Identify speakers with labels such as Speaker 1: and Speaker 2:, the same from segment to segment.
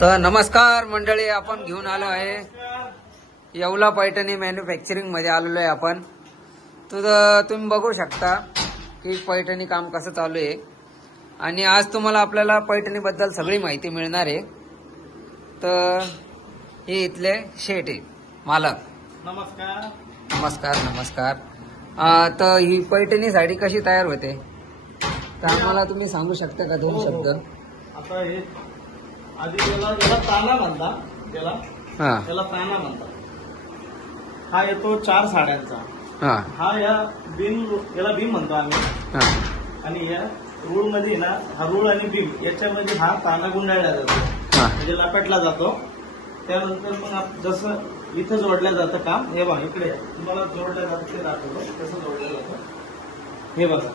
Speaker 1: तर नमस्कार मंडळी आपण घेऊन आलो आहे. येवला पैठणी मॅन्युफॅक्चरिंगमध्ये आलेलो आहे आपण. तर तुम्ही बघू शकता की पैठणी काम कसं चालू आहे. आणि आज तुम्हाला आपल्याला पैठणीबद्दल सगळी माहिती मिळणार आहे. तर हे इथले शेठ आहे मालक.
Speaker 2: नमस्कार.
Speaker 1: नमस्कार नमस्कार. तर ही पैठणी साडी कशी तयार होते? तर आम्हाला तुम्ही सांगू शकता का दोन शब्द?
Speaker 2: आता हे आधी त्याला याला ताना म्हणता त्याला
Speaker 1: हा.
Speaker 2: त्याला ताना म्हणतात. हा येतो चार साड्यांचा.
Speaker 1: हा.
Speaker 2: हा या बीम याला बीम म्हणतो आम्ही.
Speaker 1: हा.
Speaker 2: आणि या रूळमध्ये ना हा रूळ आणि बीम याच्यामध्ये हा ताना गुंडाळला जातो.
Speaker 1: हा.
Speaker 2: म्हणजे लपेटला जातो. त्यानंतर मग आप- जसं इथं जोडलं जातं काम हे बघा इकडे. तुम्हाला जोडलं जातं ते दाखवतो. कसं जोडलं जातं. हे बघा.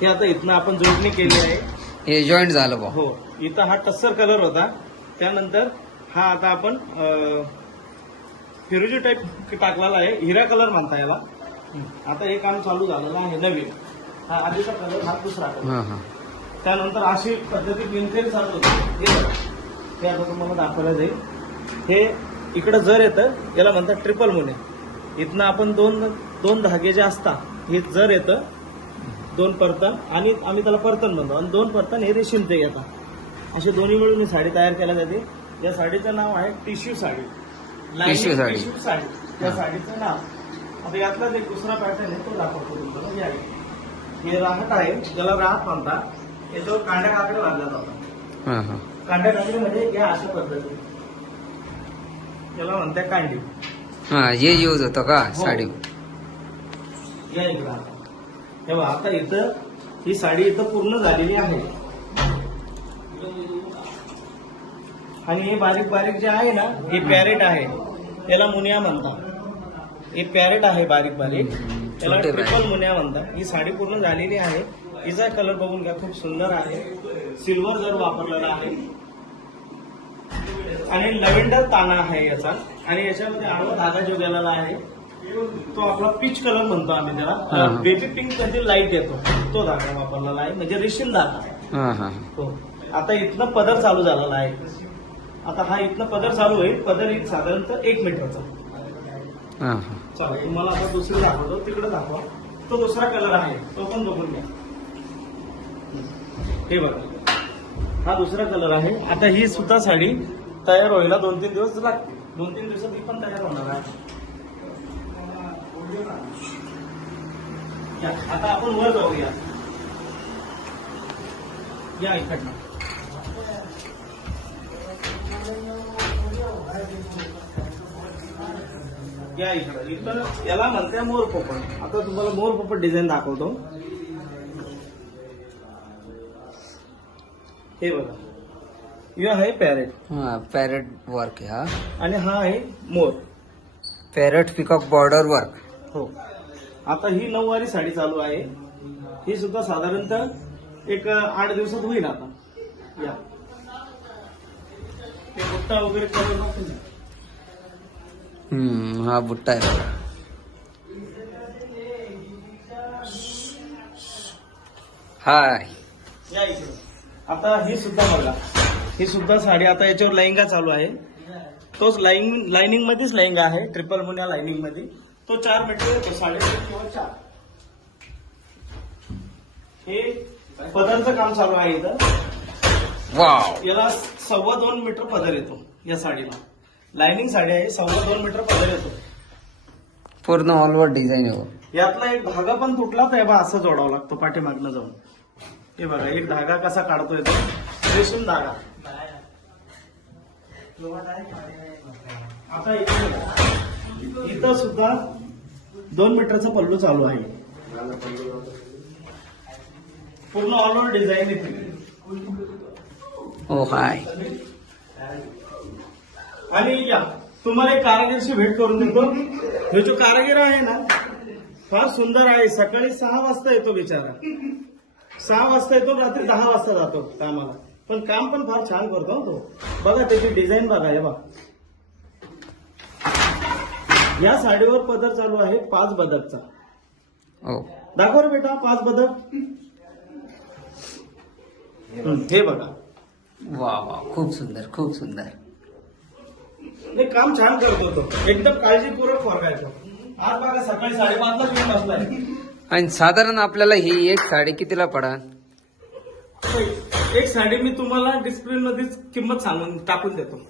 Speaker 2: हे आता इथनं आपण जोडणी केली आहे.
Speaker 1: हे जॉईंट झालं बा
Speaker 2: हो इथं हा टस्सर कलर होता. त्यानंतर हा आता आपण फिरोजी टाईप टाकलेला आहे हिरा कलर म्हणता याला. आता हे काम चालू झालेलं आहे नवीन. हा आधीचा कलर हा दुसरा कलर
Speaker 1: हा हा.
Speaker 2: त्यानंतर अशी पद्धती पिंथेल चालू होती. हे बघा. हे आता तुम्हाला दाखवलं जाईल. हे इकडं जर येतं याला म्हणतात ट्रिपल मुने. इथनं आपण दोन दोन धागे जे असतात हे जर येतं दोन परतन आणि आम्ही त्याला परतन म्हणतो. आणि दोन परतन हे रेशीम ते येतात असे दोन्ही मिळून ही साडी तयार केल्या जाते. या साडीचं नाव आहे tissue sari.
Speaker 1: Tissue sari.
Speaker 2: Tissue sari. या. साडीचं नाव. आता यातलाच एक दुसरा पॅटर्न आहे तो दाखवतो तुम्हाला. हे. हे राहत आहे ज्याला राहत म्हणतात. याच्यावर कांड्या काकडे बांधल्या जातात. कांड्या काकडे म्हणजे या अशा पद्धती याला म्हणतात कांडी.
Speaker 1: हा हे यूज होतं का
Speaker 2: हो.
Speaker 1: साडी?
Speaker 2: या इकडं. हे बघा आता इथं ही साडी इथं पूर्ण झालेली आहे. आणि हे बारीक बारीक जे आहे ना हे पॅरेट आहे. याला मुनिया म्हणतात. हे पॅरेट आहे बारीक बारीक. त्याला ट्रिपल. मुनिया म्हणतात. ही साडी पूर्ण झालेली आहे. हिचा कलर बघून घ्या खूप सुंदर आहे. सिल्वर जर वापरलेला आहे. आणि लव्हेंडर ताना आहे याचा. आणि याच्यामध्ये आडवा धागा जो गेलेला आहे तो आपला पिच कलर म्हणतो आम्ही त्याला.
Speaker 1: हा.
Speaker 2: बेबी पिंकमध्ये लाइट येतो. तो धागा वापरलेला आहे म्हणजे रेशीम धागा.
Speaker 1: हा हा.
Speaker 2: हो. आता इथनं पदर चालू झालेला आहे. आता हा इथनं पदर चालू होईल. पदर एक साधारणतः एक मीटरचा
Speaker 1: हा हा.
Speaker 2: चालेल. तुम्हाला आता दुसरी दाखवतो. तिकडे दाखवा. तो दुसरा कलर आहे. तो पण बघून घ्या. हे बघा. हा दुसरा कलर आहे. आता ही सुद्धा साडी तयार व्हायला दोन तीन दिवस लागते दोन तीन दिवसात ही पण तयार होणार आहे. या, आता आपण वर जाऊया. या इकडनं. या इकडं. इथं याला म्हणते मोर पोपट. आता तुम्हाला मोर पोपट डिझाईन दाखवतो. हे बघा. हे आहे पॅरेट
Speaker 1: हा पॅरेट वर्क आहे हा.
Speaker 2: आणि हा आहे मोर.
Speaker 1: पॅरेट पिकअप बॉर्डर वर्क
Speaker 2: हो. आता ही नऊवारी साडी चालू आहे. ही सुद्धा साधारणतः एक आठ दिवसात होईल आता. या. ते बुट्टा वगैरे करून आपण
Speaker 1: हम्म हा बुट्टा आहे बघा. हाय
Speaker 2: या इकडे. आता ही सुद्धा बघा. ही सुद्धा साडी आता याच्यावर लहंगा चालू आहे. तोच लाईन लाइनिंग मध्येच लहंगा आहे. ट्रिपल मुन्या लाइनिंगमध्ये. तो चार मीटर येतो साडेतीन किंवा चार। हे पदरचं काम चालू आहे इथं.
Speaker 1: वाव.
Speaker 2: याला सव्वा दोन मीटर पदर येतो या साडीला. लाइनिंग साडी आहे सव्वा दोन मीटर पदर येतो.
Speaker 1: पूर्ण ऑलवर डिझाईन हो.
Speaker 2: यातला एक धागा पण तुटला तर बा असं जोडावा लागतो पाठीमागनं जाऊन. हे बघा एक धागा कसा काढतोय तो. रेशीम धागा. आता. इथं सुद्धा दोन मीटरचा पल्लू चालू आहे. पूर्ण ऑल ओव्हर डिझाईन इथे.
Speaker 1: हो हाय
Speaker 2: आणि या तुम्हाला एक कारागीरशी भेट करून देतो. हे जो कारागीर आहे ना फार सुंदर आहे. सकाळी सहा वाजता येतो बिचारा. सहा वाजता येतो रात्री दहा वाजता जातो कामाला. पण काम पण फार छान करतो हं तो. बघा त्याची डिझाईन बघा हे बघा. या साडीवर पदर चालू आहे पाच बदकचा.
Speaker 1: हो.
Speaker 2: दाखव रे बेटा पाच बदक. हं, हे बघा.
Speaker 1: वा वा खूप सुंदर खूप सुंदर.
Speaker 2: नाही काम छान करत होतो एकदम काळजीपूर्वक फरकायचो आज बघा सकाळी साडेपाचलाच मी बसलाय.
Speaker 1: आणि साधारण आपल्याला ही एक साडी कितीला पडा
Speaker 2: एक साडी मी तुम्हाला डिस्प्ले मध्येच किंमत सांगून टाकून देतो.